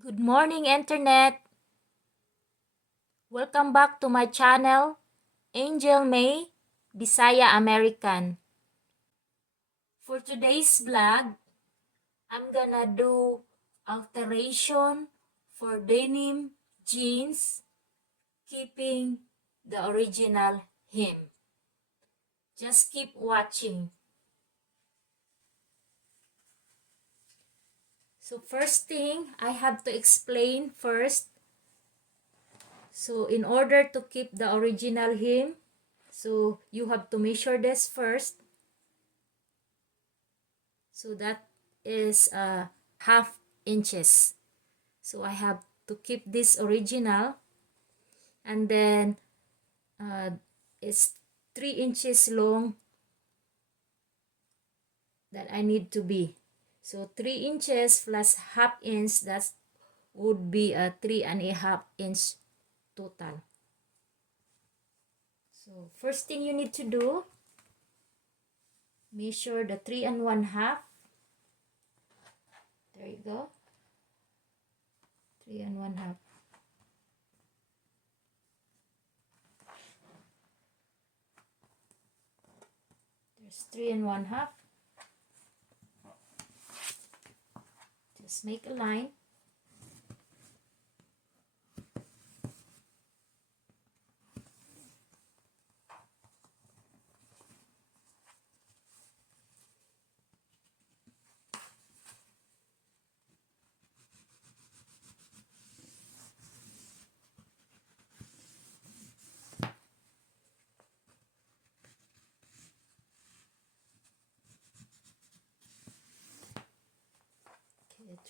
Good morning, Internet! Welcome back to my channel, Angel May, Bisaya-American. For today's vlog, I'm gonna do alteration for denim jeans, keeping the original hem. Just keep watching. So first thing, I have to explain first. So in order to keep the original hem, so you have to measure this first. So that is half inches. So I have to keep this original, and then it's 3 inches long that I need to be. So 3 inches plus half inch, that would be a 3.5 inch total. So first thing you need to do, measure the 3.5. There you go. 3.5. There's 3.5. Just make a line.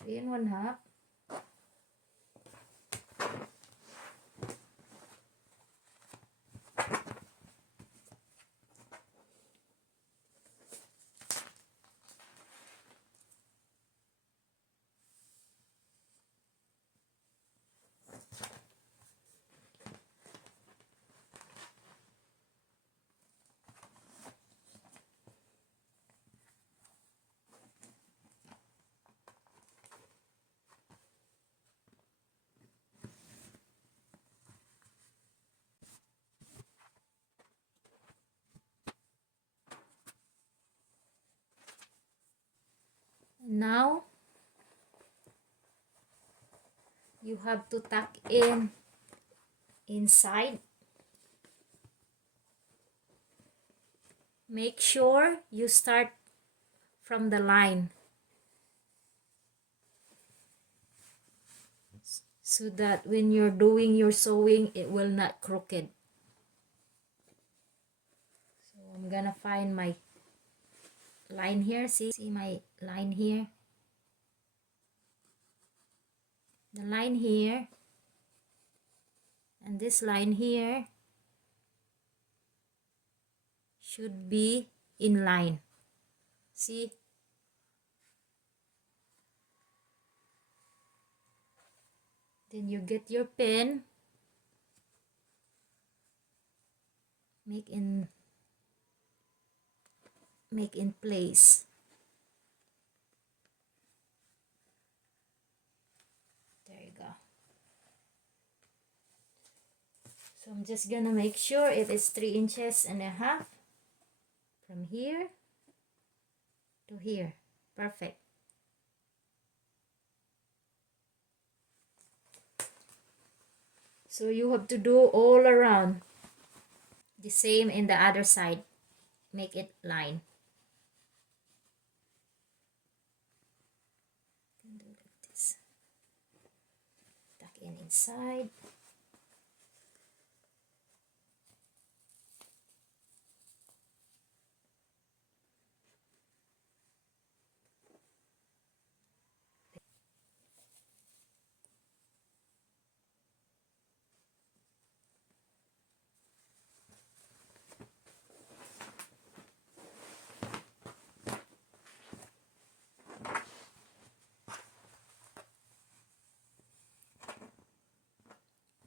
Okay, 3.5. Now you have to tuck in inside. Make sure you start from the line so that when you're doing your sewing, it will not crooked. So I'm gonna find my line here. See my line here? The line here and this line here should be in line. See? Then you get your pin, make in place. There you go. So I'm just gonna make sure it is 3.5 inches from here to here. Perfect. So you have to do all around. The same in the other side. Make it line. Do like this. Tuck in inside.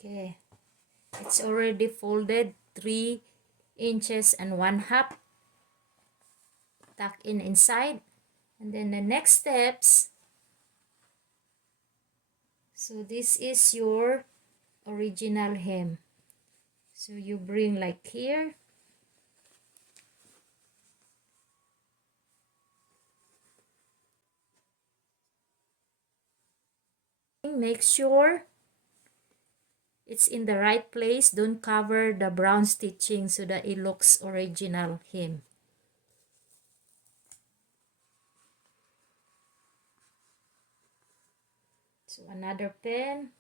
Okay, it's already folded 3.5 inches. Tuck in inside, and then the next steps, So this is your original hem. So you bring like here. Make sure it's in the right place. Don't cover the brown stitching so that it looks original hem. So another pen.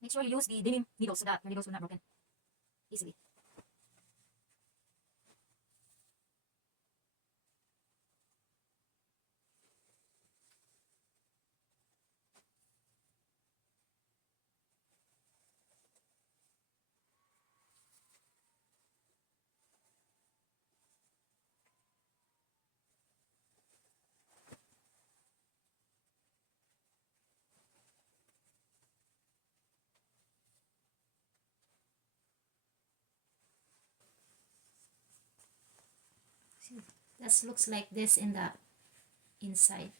Make sure you use the denim needles so that your needles will not broken easily. See, that looks like this in the inside.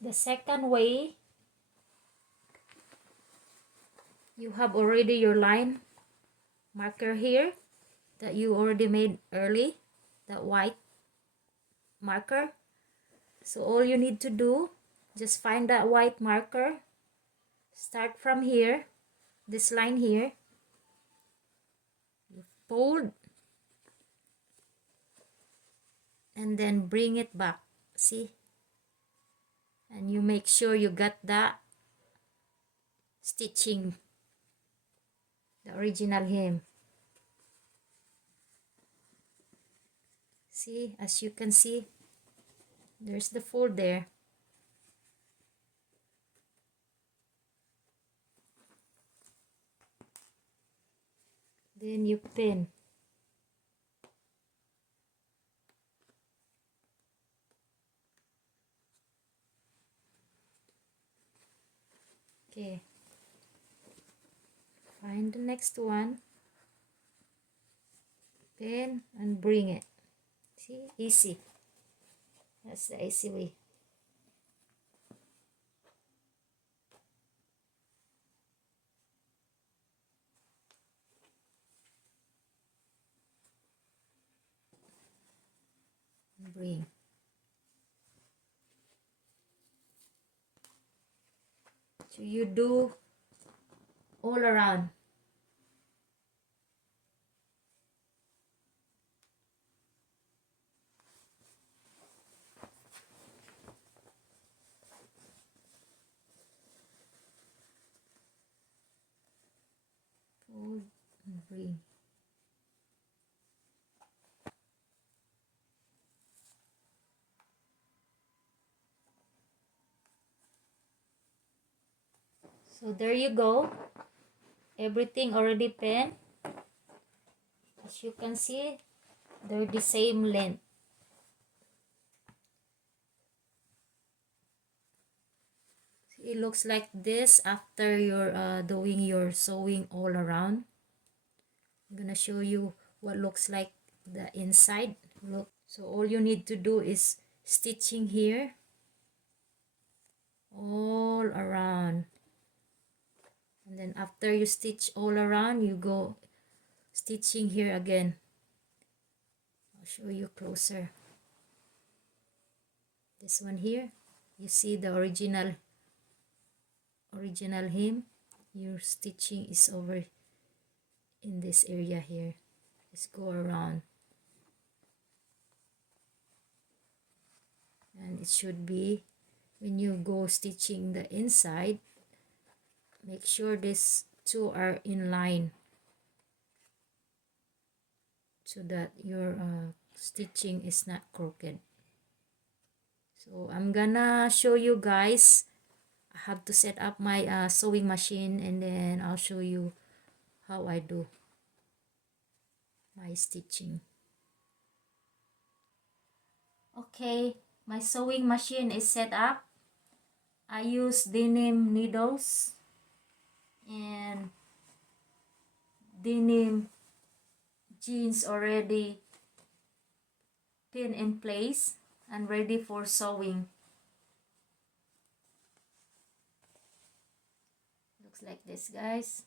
The second way, you have already your line marker here that you already made early, that white marker. So all you need to do, just find that white marker, start from here, this line here, you fold, and then bring it back, see? And you make sure you got that stitching, the original hem. See, as you can see, there's the fold there. Then you pin. Okay. Find the next one. Pin and bring it. See, easy. That's the easy way. Bring. So you do all around. Fold and bring. So there you go. Everything already pinned. As you can see, they're the same length. It looks like this after you're doing your sewing all around. I'm gonna show you what looks like the inside. Look, so all you need to do is stitching here all around, and then after you stitch all around, you go stitching here again. I'll show you closer. This one here, you see the original hem. Your stitching is over in this area here. Just go around, and it should be, when you go stitching the inside, make sure these two are in line so that your stitching is not crooked. So I'm gonna show you guys. I have to set up my sewing machine, and then I'll show you how I do my stitching. Okay, my sewing machine is set up. I use denim needles and denim jeans already pinned in place and ready for sewing. Looks like this, guys.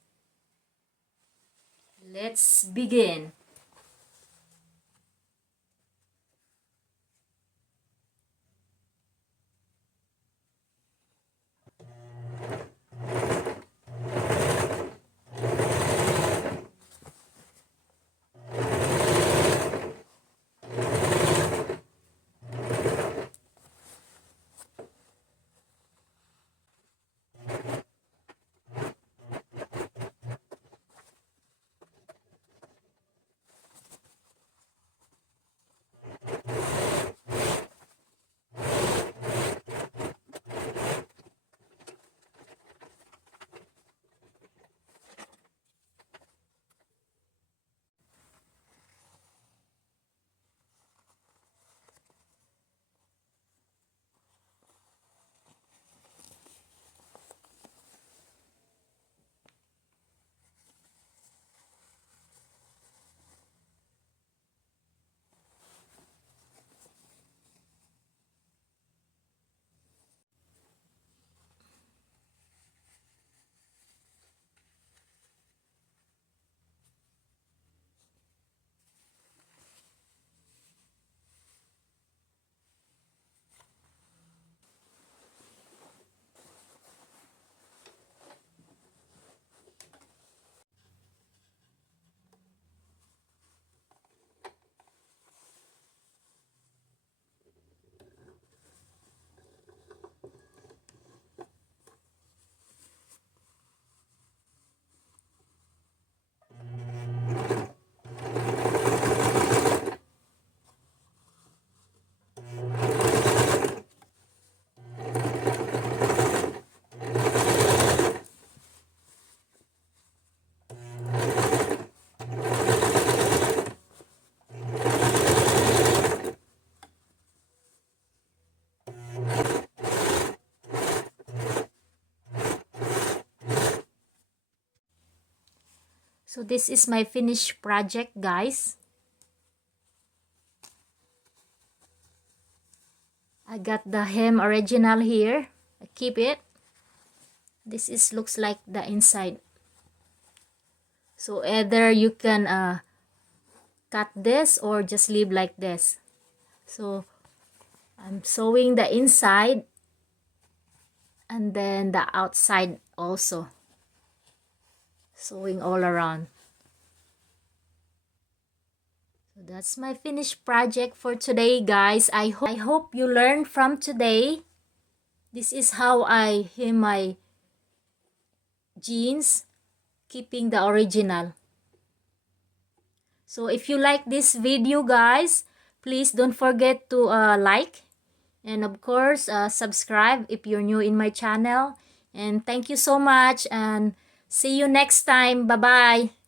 Let's begin. So this is my finished project, guys. I got the hem original here. I keep it. This is looks like the inside. So either you can cut this or just leave like this. So I'm sewing the inside and then the outside also. Sewing all around. So that's my finished project for today, guys. I hope you learned from today. This is how I hem my jeans, keeping the original. So if you like this video, guys, please don't forget to like and of course subscribe if you're new in my channel. And thank you so much and see you next time. Bye bye.